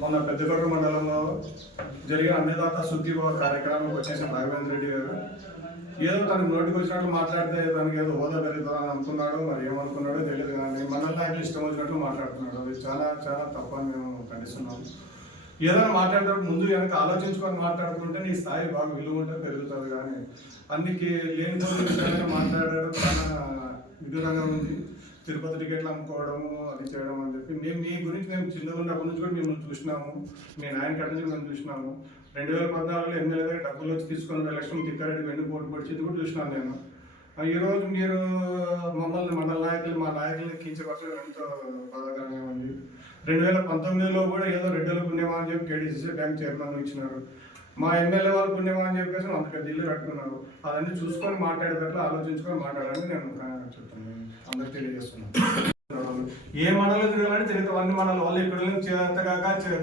మన పెద్దకొండ మండలంలో జరిగిన అన్నదాత శుద్ధి కార్యక్రమానికి వచ్చేసిన రాఘవేంద్ర రెడ్డి గారు. ఏదో తనకు నోటికి వచ్చినట్లు మాట్లాడితే తనకి ఏదో హోదా పెరుగుతుందని అనుకున్నాడు మరి ఏమనుకున్నాడో తెలియదు కానీ మనల్ని నాయకులు ఇష్టం వచ్చినట్లు మాట్లాడుతున్నాడు. అది చాలా చాలా తప్పని మేము ఖండిస్తున్నాం. ఏదైనా మాట్లాడేటప్పుడు ముందు వెనక ఆలోచించుకొని మాట్లాడుకుంటే నీ స్థాయి బాగా విలువ ఉంటే పెరుగుతుంది కానీ అన్నికి లేని విషయాలు మాట్లాడడం చాలా విదూరంగా ఉంది. తిరుపతి టికెట్లు అమ్ముకోవడము అది చేయడం అని చెప్పి మేము మీ గురించి మేము చిన్నగా ఉన్నప్పటి నుంచి కూడా మిమ్మల్ని చూసినాము. మీ నాయన కట్ట నుంచి మేము చూసినాము. రెండు వేల పద్నాలుగులో ఎమ్మెల్యే దగ్గర డబ్బులు వచ్చి తీసుకున్న ఎలక్షన్ తిక్కారెడ్డి వెన్ను పోటీ పొడిచింది కూడా చూసినాను నేను ఈరోజు మీరు మమ్మల్ని మండల నాయకులు మా నాయకుల్ని కీచపరచడం ఎంతో బాధాకరంగా ఉంది. రెండు వేల పంతొమ్మిదిలో కూడా ఏదో రెడ్డిల పుణ్యమా అని చెప్పి కేడీసీసీ బ్యాంక్ చైర్మన్ ఇచ్చినారు. మా ఎమ్మెల్యే వాళ్ళు పుణ్యమా అని చెప్పేసి అంత పెద్ద ఇల్లు కట్టుకున్నారు. అవన్నీ చూసుకొని మాట్లాడేటట్లు ఆలోచించుకొని మాట్లాడాలని నేను చెప్తాను అందరికి తెలియజేస్తున్నాను. ఏ మండలం తిరగాలని తిరిగితే అన్ని మండలం వాళ్ళు ఇక్కడ చేతంతగా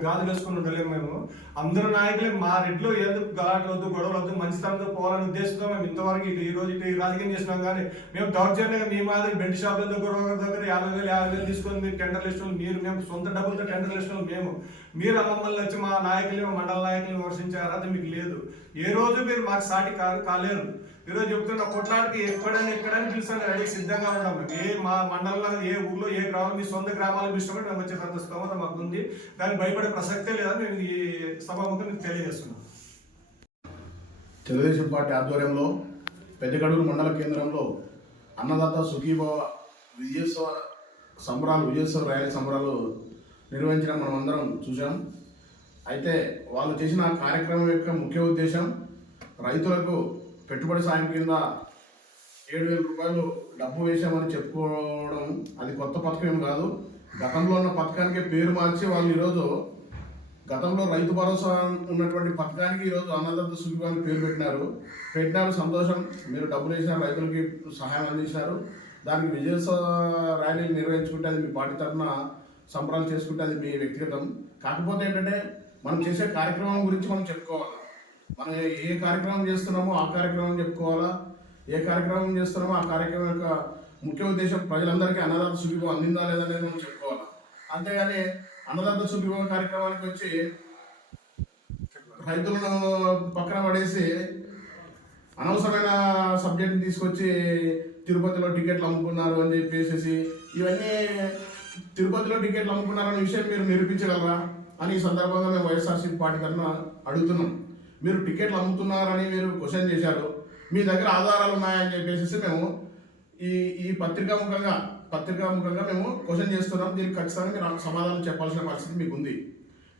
గాజులు వేసుకుని ఉండలేము మేము. అందరూ నాయకులే మా రెడ్లో ఏదో గలాట్లు వద్దు గొడవలు వద్దు మంచితనంతో పోవాలని ఉద్దేశంతో మేము ఇంతవరకు ఈ రోజు ఇటు ఈ రాజకీయం చేసినాం కానీ మేము దౌర్జన్యంగా మీ మాదిరి బెడ్ షాపుల దగ్గర ఒకరి దగ్గర యాభై వేలు యాభై వేలు తీసుకొని మీరు టెండర్ లిస్టులు మీరు మేము సొంత డబ్బులతో టెండర్ లిస్టులు మేము మీరు మమ్మల్ని వచ్చి మా నాయకులు మండల నాయకులు విమర్శించే అర్హత మీకు లేదు. ఏ రోజు మీరు మాకు సాటి కాలేరు. ఈరోజు చెప్తున్న కొట్లాడికి ఎక్కడైనా ఎక్కడైనా పిలుస్తాను రెడీ సిద్ధంగా ఉన్నాం మేము. ఏ మా మండలంలో ఏ ఊర్లో ఏ గ్రామం మీ సొంత గ్రామాలకు ఇష్టపడి మేము వచ్చేంత స్తోమత మాకు ఉంది దానికి భయపడే ప్రసక్తే లేదని మేము ఈ సభాముఖం మీకు తెలియజేస్తున్నాం. తెలుగుదేశం పార్టీ ఆధ్వర్యంలో పెద్దగడూరు మండల కేంద్రంలో అన్నదాత సుఖీభవ విజయోత్సవ సంబరాలు విజయోత్సవ ర్యాలీ సంబరాలు నిర్వహించడం మనం అందరం చూసాం అయితే వాళ్ళు చేసిన ఆ కార్యక్రమం యొక్క ముఖ్య ఉద్దేశం రైతులకు పెట్టుబడి సాయం కింద ఏడు వేల రూపాయలు డబ్బు వేశామని చెప్పుకోవడం అది కొత్త పథకం ఏం కాదు. గతంలో ఉన్న పథకానికి పేరు మార్చి వాళ్ళు ఈరోజు గతంలో రైతు భరోసా ఉన్నటువంటి పథకానికి ఈరోజు అన్నదాత సుఖీ అని పేరు పెట్టినారు. పెట్టినారు సంతోషం. మీరు డబ్బులు వేసినారు రైతులకి సహాయం అందించినారు. దానికి విజయోత్సవ ర్యాలీలు నిర్వహించుకుంటే అది మీ పార్టీ తరఫున సంబరాలు చేసుకుంటే అది మీ వ్యక్తిగతం. కాకపోతే ఏంటంటే మనం చేసే కార్యక్రమం గురించి మనం చెప్పుకోవాలి? మనం ఏ- కార్యక్రమం చేస్తున్నామో ఆ కార్యక్రమం చెప్పుకోవాలా? ఏ కార్యక్రమం చేస్తున్నామో ఆ కార్యక్రమం యొక్క ముఖ్య ఉద్దేశం ప్రజలందరికీ అన్నదాత సుఖీభం అందిందా లేదా అనేది మనం చెప్పుకోవాలా? అంతేగాని అన్నదాత సుఖీభం కార్యక్రమానికి వచ్చి రైతులను పక్కన పడేసి అనవసరమైన సబ్జెక్ట్ తీసుకొచ్చి తిరుపతిలో టికెట్లు అమ్ముకున్నారు అని చెప్పేసి ఇవన్నీ తిరుపతిలో టికెట్లు అమ్ముకున్నారనే విషయం మీరు నిరూపించగలరా అని ఈ సందర్భంగా మేము వైఎస్ఆర్సీపీ పార్టీ తరఫున అడుగుతున్నాం. మీరు టికెట్లు అమ్ముతున్నారని మీరు క్వశ్చన్ చేశారు. మీ దగ్గర ఆధారాలు ఉన్నాయని చెప్పేసి మేము ఈ ఈ పత్రికాముఖంగా పత్రికాముఖంగా మేము క్వశ్చన్ చేస్తున్నాం. దీనికి ఖచ్చితంగా మీరు సమాధానం చెప్పాల్సిన పరిస్థితి మీకు ఉంది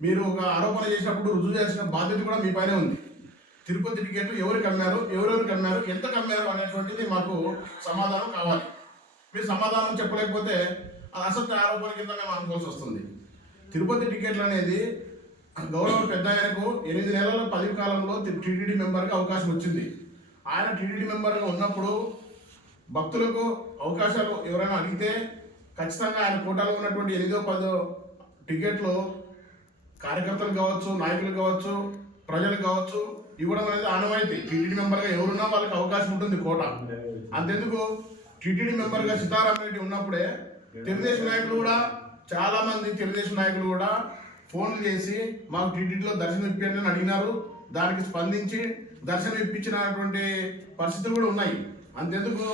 మీరు ఒక ఆరోపణ చేసినప్పుడు రుజువు చేసిన బాధ్యత కూడా మీ పైనే ఉంది. తిరుపతి టికెట్లు ఎవరికి అమ్మారు ఎవరెవరికి అమ్మారు ఎంత కమ్మారు అనేటువంటిది మాకు సమాధానం కావాలి. మీరు సమాధానం చెప్పలేకపోతే అసత్య ఆరోపణ కింద మేము అనుకోవాల్సి వస్తుంది. తిరుపతి టికెట్లు అనేది గౌరవ పెద్ద ఆయనకు ఎనిమిది నెలల పదవి కాలంలో టీటీడీ మెంబర్గా అవకాశం వచ్చింది. ఆయన టీటీడీ మెంబర్గా ఉన్నప్పుడు భక్తులకు అవకాశాలు ఎవరైనా అడిగితే ఖచ్చితంగా ఆయన కోటాలో ఉన్నటువంటి ఎనిమిదో పదో టికెట్లు కార్యకర్తలు కావచ్చు నాయకులు కావచ్చు ప్రజలు కావచ్చు ఇవ్వడం అనేది ఆనవాయితీ. టీటీడీ మెంబర్గా ఎవరున్నా వాళ్ళకి అవకాశం ఉంటుంది కోట. అంతెందుకు? టీటీడీ మెంబర్గా సీతారామరెడ్డి ఉన్నప్పుడే తెలుగుదేశం నాయకులు కూడా చాలామంది తెలుగుదేశం నాయకులు కూడా ఫోన్లు చేసి మాకు టీటీడీలో దర్శనం ఇప్పించండి అని అడిగినారు. దానికి స్పందించి దర్శనం ఇప్పించినటువంటి పరిస్థితులు కూడా ఉన్నాయి. అంతెందుకు?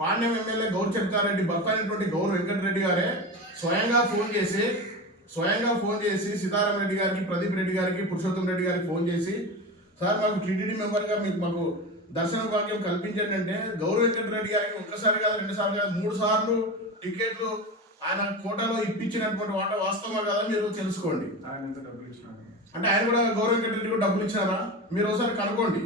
పాణ్యం ఎమ్మెల్యే గౌర్ చరితారెడ్డి భర్త అయినటువంటి గౌర్ వెంకటరెడ్డి గారే స్వయంగా ఫోన్ చేసి స్వయంగా ఫోన్ చేసి సీతారాం రెడ్డి గారికి ప్రదీప్ రెడ్డి గారికి పురుషోత్తం రెడ్డి గారికి ఫోన్ చేసి సార్ మాకు టీటీడీ మెంబర్గా మీకు మాకు దర్శన భాగ్యం కల్పించండి అంటే గౌరవ వెంకటరెడ్డి గారికి ఒక్కసారి కాదు రెండుసార్లు కాదు మూడు సార్లు టికెట్లు ఆయన కోటాలో ఇప్పించినటువంటి వాట వాస్తవమా కదా మీరు తెలుసుకోండి. ఆయన ఎంత డబ్బులు ఇచ్చినాడు? అంటే ఆయన కూడా గౌరవ వెంకటరెడ్డి కూడా డబ్బులు ఇచ్చారా? మీరు ఒకసారి కనుక్కోండి.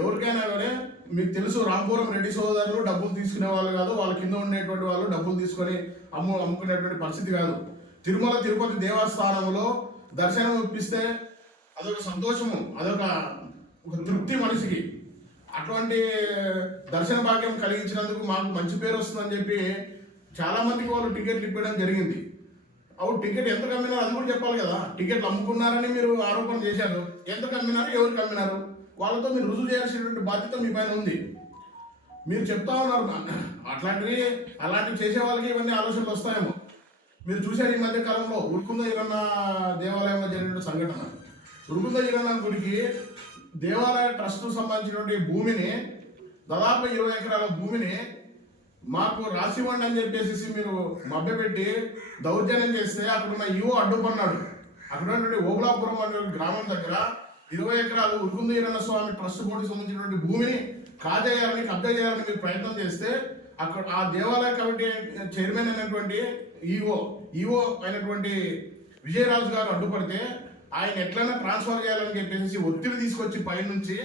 ఎవరికైనా కానీ మీకు తెలుసు రాంపురం రెడ్డి సోదరులు డబ్బులు తీసుకునే వాళ్ళు కాదు వాళ్ళ కింద ఉండేటువంటి వాళ్ళు డబ్బులు తీసుకొని అమ్ము అమ్ముకునేటువంటి పరిస్థితి కాదు. తిరుమల తిరుపతి దేవస్థానంలో దర్శనం ఇప్పిస్తే అదొక సంతోషము అదొక ఒక తృప్తి మనిషికి. అటువంటి దర్శన భాగ్యం కలిగించినందుకు మాకు మంచి పేరు వస్తుందని చెప్పి చాలామందికి వాళ్ళు టికెట్లు ఇవ్వడం జరిగింది. అవును టికెట్ ఎంత కమ్మినారు అది కూడా చెప్పాలి కదా. టికెట్లు అమ్ముకున్నారని మీరు ఆరోపణ చేశారు. ఎంత కమ్మినారు? ఎవరికి అమ్మినారు వాళ్ళతో మీరు రుజువు చేయాల్సినటువంటి బాధ్యత మీ పైన ఉంది. మీరు చెప్తా ఉన్నారు అట్లాంటివి అలాంటివి చేసే వాళ్ళకి ఇవన్నీ ఆలోచనలు వస్తాయేమో. మీరు చూశారు ఈ మధ్య కాలంలో ఉరుకుంద ఈరన్న దేవాలయంలో జరిగిన సంఘటన. ఉరుకుంద ఈరన్న గుడికి దేవాలయ ట్రస్ట్ సంబంధించినటువంటి భూమిని దాదాపు ఇరవై ఎకరాల భూమిని మాకు రాసివ్వండి అని చెప్పేసి మీరు మభ్యపెట్టి దౌర్జన్యం చేస్తే అక్కడ ఉన్న యువ అడ్డుపన్నాడు. అక్కడ ఓబలాపురం అనే గ్రామం దగ్గర ఇరవై ఎకరాలు ఉరుకుంద ఈరన్న స్వామి ట్రస్ట్ బోర్డు సంబంధించినటువంటి భూమిని కాజేయాలని కబ్జా చేయాలని మీరు ప్రయత్నం చేస్తే అక్కడ ఆ దేవాలయ కమిటీ చైర్మన్ అయినటువంటి ఈఓ ఈఓ అయినటువంటి విజయరాజు గారు అడ్డుపడితే ఆయన ఎట్లైనా ట్రాన్స్ఫర్ చేయాలని చెప్పేసి ఒత్తిడి తీసుకొచ్చి పైనుంచి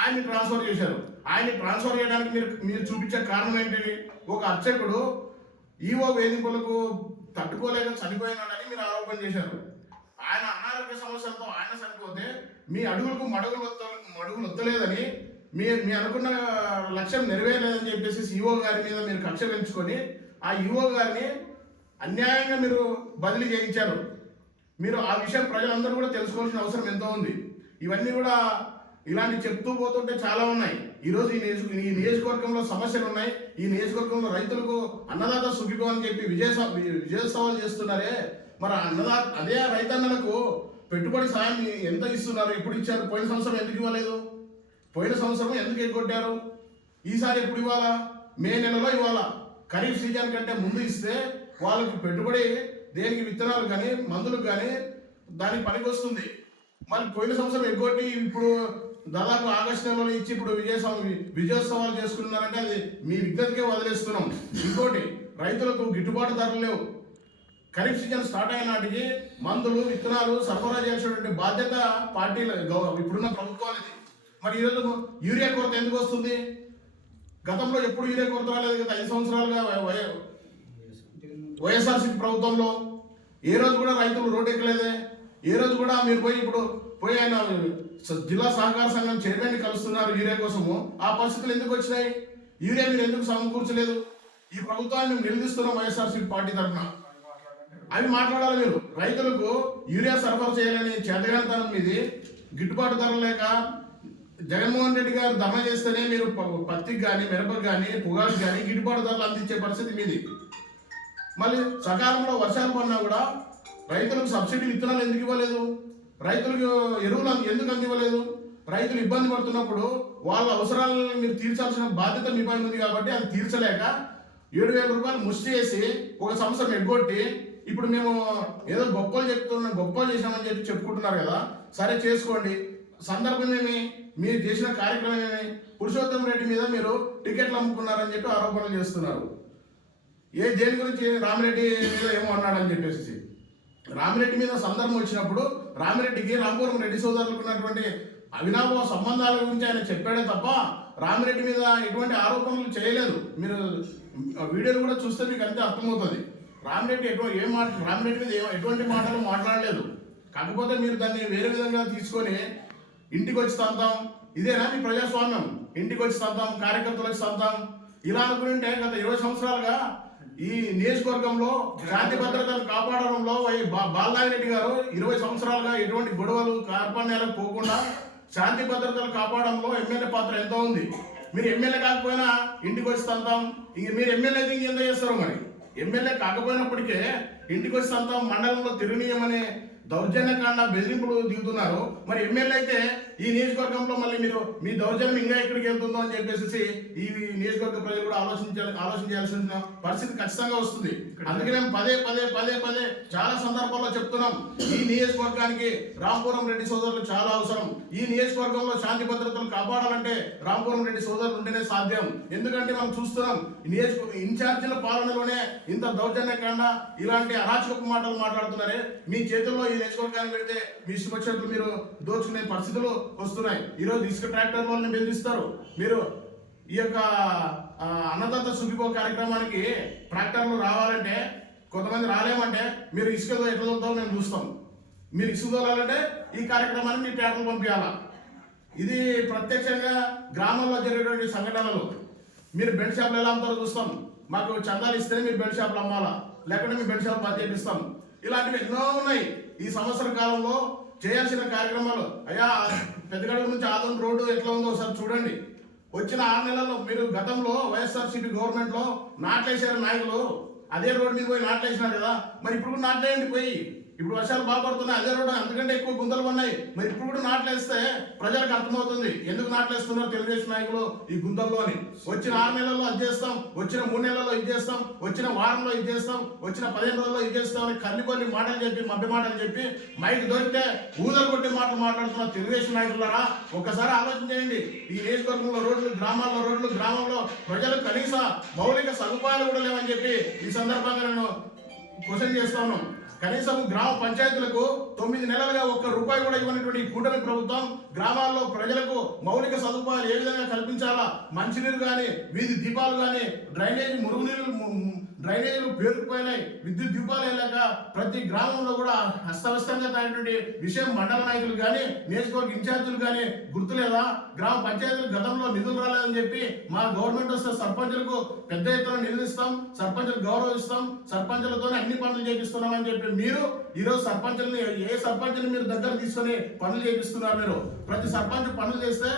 ఆయన్ని ట్రాన్స్ఫర్ చేశారు. ఆయన్ని ట్రాన్స్ఫర్ చేయడానికి మీరు మీరు చూపించే కారణం ఏంటి ఒక అర్చకుడు ఈఓ వేధింపులకు తట్టుకోలేక చనిపోయినాడని మీరు ఆరోపణ చేశారు. ఆయన అనారోగ్య సమస్యలతో ఆయన చనిపోతే మీ అడుగులకు మడుగులు వద్ద మడుగులు వద్దలేదని మీ మీ అనుకున్న లక్ష్యం నెరవేరలేదని చెప్పేసి ఈవో గారి మీద మీరు కక్ష పెంచుకొని ఆ ఈఓ గారిని అన్యాయంగా మీరు బదిలీ చేయించారు. మీరు ఆ విషయం ప్రజలందరూ కూడా తెలుసుకోవాల్సిన అవసరం ఎంతో ఉంది. ఇవన్నీ కూడా ఇలాంటి చెప్తూ పోతుంటే చాలా ఉన్నాయి. ఈరోజు ఈ నియోజక ఈ నియోజకవర్గంలో సమస్యలు ఉన్నాయి ఈ నియోజకవర్గంలో రైతులకు అన్నదాత సుఖిపో అని చెప్పి విజయ విజయోత్సవాలు చేస్తున్నారే. మరి అన్నదా అదే రైతన్నలకు పెట్టుబడి సాయం ఎంత ఇస్తున్నారు? ఎప్పుడు ఇచ్చారు? పోయిన సంవత్సరం ఎందుకు ఇవ్వలేదు? పోయిన సంవత్సరం ఎందుకు ఎగ్గొట్టారు? ఈసారి ఎప్పుడు ఇవ్వాలా? మే నెలలో ఇవ్వాలా? ఖరీఫ్ సీజన్ కంటే ముందు ఇస్తే వాళ్ళకి పెట్టుబడి దేనికి విత్తనాలు కానీ మందులకు కానీ దానికి పనికి వస్తుంది మరి పోయిన సంవత్సరం ఎగ్గొట్టి ఇప్పుడు దాదాపు ఆగస్టు నెలలో ఇచ్చి ఇప్పుడు విజయోత్సవం విజయోత్సవాలు చేసుకున్నారంటే అది మీ విజ్ఞతకే వదిలేస్తున్నాం. ఇంకోటి రైతులకు గిట్టుబాటు ధరలు లేవు. ఖరీఫ్ సీజన్ స్టార్ట్ అయిన నాటికి మందులు విత్తనాలు సరఫరా చేసేటువంటి బాధ్యత పార్టీల ఇప్పుడున్న ప్రభుత్వానికి మరి ఈరోజు యూరియా కొరత ఎందుకు వస్తుంది? గతంలో ఎప్పుడు యూరియా కొరత రాలేదు గత ఐదు సంవత్సరాలుగా వైఎస్ఆర్సీపీ ప్రభుత్వంలో. ఏ రోజు కూడా రైతులు రోడ్డు ఎక్కలేదే. ఏ రోజు కూడా మీరు పోయి ఇప్పుడు పోయి ఆయన జిల్లా సహకార సంఘం చైర్మన్ కలుస్తున్నారు యూరియా కోసము. ఆ పరిస్థితులు ఎందుకు వచ్చినాయి? యూరియా మీరు ఎందుకు సమకూర్చలేదు? ఈ ప్రభుత్వాన్ని నిలదీస్తున్నాం వైఎస్ఆర్సీపీ పార్టీ తరఫున. అవి మాట్లాడాలి మీరు. రైతులకు యూరియా సరఫరా చేయాలని చేతగానితనం మీది గిట్టుబాటు ధర లేక జగన్మోహన్ రెడ్డి గారు దమ చేస్తేనే మీరు పత్తికి కానీ మిరపకు కానీ పొగాకు కానీ గిట్టుబాటు ధరలు అందించే పరిస్థితి మీది. మళ్ళీ సకాలంలో వర్షాలు పడినా కూడా రైతులకు సబ్సిడీ విత్తనాలు ఎందుకు ఇవ్వలేదు? రైతులకు ఎరువులు ఎందుకు అందివ్వలేదు? రైతులు ఇబ్బంది పడుతున్నప్పుడు వాళ్ళ అవసరాలను మీరు తీర్చాల్సిన బాధ్యత మీపై ఉంది కాబట్టి అది తీర్చలేక ఏడు వేల రూపాయలు ముష్టి చేసి ఒక సంవత్సరం ఎగ్గొట్టి ఇప్పుడు మేము ఏదో గొప్పలు చెప్తున్నాం గొప్పలు చేసామని చెప్పి చెప్పుకుంటున్నారు కదా సరే చేసుకోండి. సందర్భం ఏమి? మీరు చేసిన కార్యక్రమం ఏమి? పురుషోత్తమ రెడ్డి మీద మీరు టికెట్లు అమ్ముకున్నారని చెప్పి ఆరోపణలు చేస్తున్నారు. ఏ దేని గురించి? రామిరెడ్డి మీద ఏమో అన్నాడని చెప్పేసి. రామిరెడ్డి మీద సందర్భం వచ్చినప్పుడు రామిరెడ్డికి రామపురం రెడ్డి సోదరులకు ఉన్నటువంటి అవినాభావ సంబంధాల గురించి ఆయన చెప్పాడే తప్ప రామిరెడ్డి మీద ఎటువంటి ఆరోపణలు చేయలేదు. మీరు ఆ వీడియోలు కూడా చూస్తే మీకు అంతే అర్థమవుతుంది. రామిరెడ్డి ఎటువంటి ఏం మాట రామిరెడ్డి మీద ఎటువంటి మాటలు మాట్లాడలేదు. కాకపోతే మీరు దాన్ని వేరే విధంగా తీసుకొని ఇంటికి వచ్చి తంతాం. ఇదేనా మీ ప్రజాస్వామ్యం? ఇంటికి వచ్చి తంతాం కార్యకర్తలకు వచ్చి తంతాం. ఇలా అనుకుంటే గత ఇరవై సంవత్సరాలుగా ఈ నియోజకవర్గంలో శాంతి భద్రతను కాపాడడంలో వై- బాలనాగిరెడ్డి గారు ఇరవై సంవత్సరాలుగా ఎటువంటి గొడవలు కార్పణ్యాలకు పోకుండా శాంతి భద్రతలు కాపాడడంలో ఎమ్మెల్యే పాత్ర ఎంతో ఉంది. మీరు ఎమ్మెల్యే కాకపోయినా ఇంటికి వచ్చి తంతాం ఇంక మీరు ఎమ్మెల్యే అయితే ఇంకెంత చేస్తారు మరి? ఎమ్మెల్యే కాకపోయినప్పటికే ఇంటికి వచ్చి తంతాం మండలంలో తిరుగునీయమనే దౌర్జన్యకాండ బెదిరింపులు దిగుతున్నారు. మరి ఎమ్మెల్యే అయితే ఈ నియోజకవర్గంలో మళ్ళీ మీరు మీ దౌర్జన్యం ఇంకా ఎక్కడికి వెళ్తుందో అని చెప్పేసి ఈ నియోజకవర్గ ప్రజలు కూడా ఆలోచించాలి ఆలోచన చేయాల్సిన పరిస్థితి ఖచ్చితంగా వస్తుంది. అందుకే మేము పదే పదే పదే పదే చాలా సందర్భాల్లో చెప్తున్నాం. ఈ నియోజకవర్గానికి రాంపురం రెడ్డి సోదరులు చాలా అవసరం. ఈ నియోజకవర్గంలో శాంతి భద్రతలు కాపాడాలంటే రాంపురం రెడ్డి సోదరులు ఉంటేనే సాధ్యం. ఎందుకంటే మనం చూస్తున్నాం నియోజక ఇన్ఛార్జీల పాలనలోనే ఇంత దౌర్జన్యకాండ ఇలాంటి అరాచకపు మాటలు మాట్లాడుతున్నారే. మీ చేతుల్లో ఈ నియోజకవర్గాన్ని పెడితే మీ ఇష్టం మీరు దోచుకునే పరిస్థితులు వస్తున్నాయి. ఈరోజు ఇసుక ట్రాక్టర్ వాళ్ళని బెదిరిస్తారు. మీరు ఈ యొక్క అన్నదాత సుఖిపో కార్యక్రమానికి ట్రాక్టర్లు రావాలంటే కొంతమంది రాలేమంటే మీరు ఇసుకతో ఎట్లా దొరుకుతామో మేము చూస్తాం. మీరు ఇసుక దొరాలంటే ఈ కార్యక్రమాన్ని మీ ట్రాక్టర్లు పంపించాలా? ఇది ప్రత్యక్షంగా గ్రామంలో జరిగేటువంటి సంఘటనలు. మీరు బెడ్ షాపులు ఎలా అమ్ముతారో చూస్తాం. మాకు చందాలు ఇస్తేనే మీరు బెడ్ షాపులు అమ్మాలా? లేకుంటే మీ బెడ్ షాప్ బంద్ చేపిస్తాం ఇలాంటివి ఎన్నో ఉన్నాయి. ఈ సంవత్సర కాలంలో చేయాల్సిన కార్యక్రమాలు. అయ్యా పెద్దగడ నుంచి ఆదం రోడ్డు ఎట్లా ఉందో ఒకసారి చూడండి. వచ్చిన ఆరు నెలల్లో మీరు గతంలో వైఎస్ఆర్సీపీ గవర్నమెంట్లో నాట్లేసారు నాయకులు. అదే రోడ్డు మీద పోయి నాట్లేసినారు కదా. మరి ఇప్పుడు నాట్లేయండి పోయి. ఇప్పుడు వర్షాలు బాగా పడుతున్నాయి అదే రోడ్డు అంతకంటే ఎక్కువ గుంతలు ఉన్నాయి. మరి ఇప్పుడు కూడా నాట్లేస్తే ప్రజలకు అర్థమవుతుంది. ఎందుకు నాట్లేస్తున్నారు తెలుగుదేశం నాయకులు ఈ గుంతల్లో అని. వచ్చిన ఆరు నెలల్లో అది చేస్తాం వచ్చిన మూడు నెలల్లో ఇది చేస్తాం వచ్చిన వారంలో ఇది చేస్తాం వచ్చిన పదిహేను రోజుల్లో ఇది చేస్తాం అని కల్లి మాటలు చెప్పి మబ్బి మాటలు చెప్పి మైక్ దొరికితే ఊదలు కొట్టి మాటలు మాట్లాడుతున్న తెలుగుదేశం నాయకులారా ఒక్కసారి ఆలోచన చేయండి. ఈ నియోజకవర్గంలో రోడ్లు గ్రామాల్లో రోడ్లు గ్రామంలో ప్రజలు కనీస మౌలిక సదుపాయాలు కూడా లేవని చెప్పి ఈ సందర్భంగా నేను క్వశ్చన్ చేస్తా ఉన్నాం కనీసం గ్రామ పంచాయతీలకు తొమ్మిది నెలలుగా ఒక్క రూపాయి కూడా ఇవ్వనటువంటి కూటమి ప్రభుత్వం గ్రామాల్లో ప్రజలకు మౌలిక సదుపాయాలు ఏ విధంగా కల్పించాలా? మంచినీరు కానీ వీధి దీపాలు కానీ డ్రైనేజీ మురుగునీరు డ్రైనేజీలు పేరుకుపోయినాయి. విద్యుత్ దీపాలు వెళ్ళాక ప్రతి గ్రామంలో కూడా అస్తవ్యస్తంగా తగినటువంటి విషయం మండల నాయకులు కానీ నియోజకవర్గ ఇన్ఛార్జీలు కానీ గుర్తులేదా? గ్రామ పంచాయతీలు గతంలో నిధులు రాలేదని చెప్పి మా గవర్నమెంట్ వస్తే సర్పంచులకు పెద్ద ఎత్తున నిధులు ఇస్తాం సర్పంచులు గౌరవిస్తాం సర్పంచులతోనే అన్ని పనులు చేపిస్తున్నామని చెప్పి మీరు ఈరోజు సర్పంచుల్ని ఏ సర్పంచుని మీరు దగ్గర తీసుకొని పనులు చేపిస్తున్నారు మీరు? ప్రతి సర్పంచ్ పనులు చేస్తే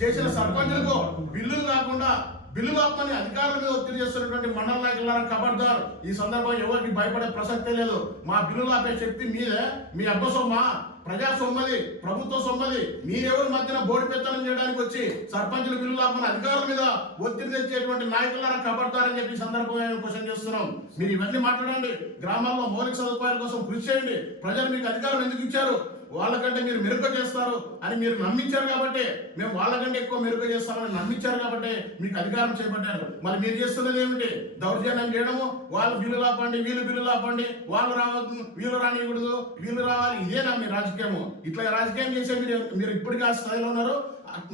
చేసిన సర్పంచులకు బిల్లులు కాకుండా బిల్లులు ఆపమని అధికారుల మీద ఒత్తిడి చేస్తున్నటువంటి మండల నాయకులారా ఖబర్దార్ ఈ సందర్భం ఎవరికి భయపడే ప్రసక్తే లేదు. మా బిల్లులు ఆపే శక్తి మీదే. మీ అబ్బ సొమ్మ ప్రజా సొమ్మది ప్రభుత్వ సొమ్మది. మీరెవరి మధ్యన బోర్డు పెత్తనం చేయడానికి వచ్చి సర్పంచుల బిల్లులు ఆపమని అధికారుల మీద ఒత్తిడి తెచ్చేటువంటి నాయకులారా ఖబర్దారని చెప్పి సందర్భంగా మేము క్వశ్చన్ చేస్తున్నాం. మీరు ఇవన్నీ మాట్లాడండి. గ్రామాల్లో మౌలిక సదుపాయాల కోసం కృషి చేయండి. ప్రజలు మీకు అధికారం ఎందుకు ఇచ్చారు? వాళ్ళకంటే మీరు మెరుగు చేస్తారు అని మీరు నమ్మించారు కాబట్టి మేము వాళ్ళకంటే ఎక్కువ మెరుగు చేస్తామని నమ్మించారు కాబట్టి మీకు అధికారం చేపట్టారు. మరి మీరు చేస్తున్నది ఏమిటి? దౌర్జన్యం చేయడము? వాళ్ళు బిల్లులు లాపండి వీళ్ళు బిల్లులు లాపండి వాళ్ళు రావద్దు వీళ్ళు రానియకూడదు వీళ్ళు రావాలి ఇదేనా మీ రాజకీయము? ఇట్లా రాజకీయం చేసే మీరు మీరు ఇప్పటికీ ఆ స్థాయిలో ఉన్నారు.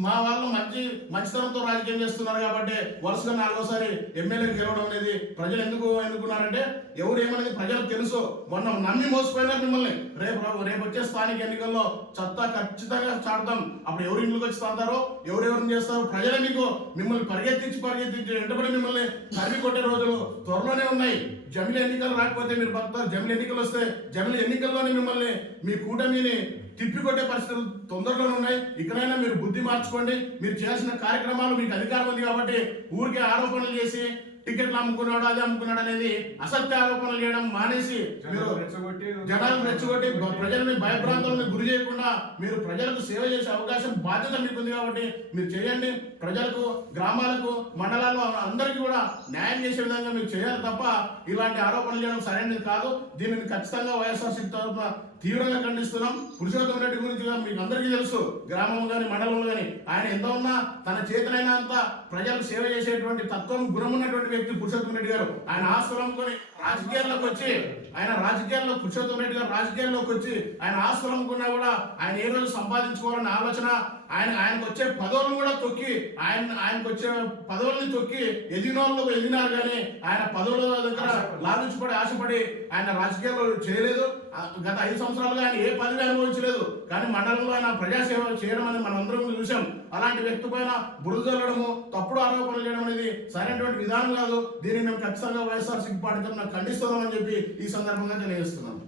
మా వాళ్ళు మంచి మంచితనంతో రాజకీయం చేస్తున్నారు కాబట్టి వరుసగా నాలుగోసారి ఎమ్మెల్యే గెలవడం అనేది ప్రజలు ఎందుకు ఎన్నుకున్నారంటే ఎవరు ఏమనేది ప్రజలకు తెలుసు. మొన్న నమ్మి మోసపోయినారు మిమ్మల్ని. రేపు రేపు వచ్చే స్థానిక ఎన్నికల్లో చెత్త ఖచ్చితంగా చాడతాం అప్పుడు ఎవరు ఇంట్లోకి వచ్చి తాతారో ఎవరెవరిని చేస్తారు? ప్రజలే మీకు మిమ్మల్ని పరిగెత్తించి పరిగెత్తించి వెంటబడి మిమ్మల్ని తరిమి కొట్టే రోజులు త్వరలోనే ఉన్నాయి. జమిలి ఎన్నికలు రాకపోతే మీరు బతుకుతారు. జమిలి ఎన్నికలు వస్తే జమిలి ఎన్నికల్లోనే మిమ్మల్ని మీ కూటమిని తిప్పికొట్టే పరిస్థితులు తొందరలోనే ఉన్నాయి. ఇక్కడైనా మీరు బుద్ధి మార్చుకోండి. మీరు చేయాల్సిన కార్యక్రమాలు మీకు అధికారం ఉంది కాబట్టి ఊరికే ఆరోపణలు చేసి టికెట్లు అమ్ముకున్నాడు అది అమ్ముకున్నాడు అనేది అసత్య ఆరోపణలు చేయడం మానేసి మీరు రెచ్చగొట్టి జనాలను రెచ్చగొట్టి ప్రజల్ని భయభ్రాంతులను గురి చేయకుండా మీరు ప్రజలకు సేవ చేసే అవకాశం బాధ్యత మీకు ఉంది కాబట్టి మీరు చేయండి. ప్రజలకు గ్రామాలకు మండలాల్లో అందరికీ కూడా న్యాయం చేసే విధంగా మీరు చేయాలి తప్ప ఇలాంటి ఆరోపణలు చేయడం సరైనది కాదు. దీనిని ఖచ్చితంగా వైఎస్ఆర్సీ తరఫున తీవ్రంగా ఖండిస్తున్నాం. పురుషోత్తమ రెడ్డి గురించి మీకు అందరికీ తెలుసు. గ్రామం కానీ మండలంలో కానీ ఆయన ఎంత ఉన్నా తన చేతనైనంత ప్రజలకు సేవ చేసేటువంటి తత్వం గుణం ఉన్నటువంటి వ్యక్తి పురుషోత్తమ రెడ్డి గారు. ఆయన ఆస్తులు అమ్ముకొని రాజకీయాల్లోకి వచ్చి ఆయన రాజకీయాల్లో పురుషోత్తమ రెడ్డి గారు రాజకీయాల్లోకి వచ్చి ఆయన ఆస్తులు అమ్ముకున్నా కూడా ఆయన ఏ రోజు సంపాదించుకోవాలన్న ఆలోచన ఆయన ఆయనకు వచ్చే పదవులను కూడా తొక్కి ఆయన ఆయనకు వచ్చే పదవుల్ని తొక్కి ఎదిగిన వాళ్ళు ఎదిగినారు కానీ ఆయన పదవుల దగ్గర లాభించబడి ఆశపడి ఆయన రాజకీయాల్లో చేయలేదు. గత ఐదు సంవత్సరాలుగా ఆయన ఏ పదవి అనుభవించలేదు. కానీ మండలంలో ఆయన ప్రజాసేవ చేయడం అనేది మనం అందరం చూసాం అలాంటి వ్యక్తి పైన బురద తప్పుడు ఆరోపణలు చేయడం అనేది సరైనటువంటి విధానం కాదు. దీన్ని మేము ఖచ్చితంగా వైఎస్ఆర్సీపీ పార్టీ నాకు ఖండిస్తున్నామని చెప్పి ఈ సందర్భంగా తెలియజేస్తున్నాం.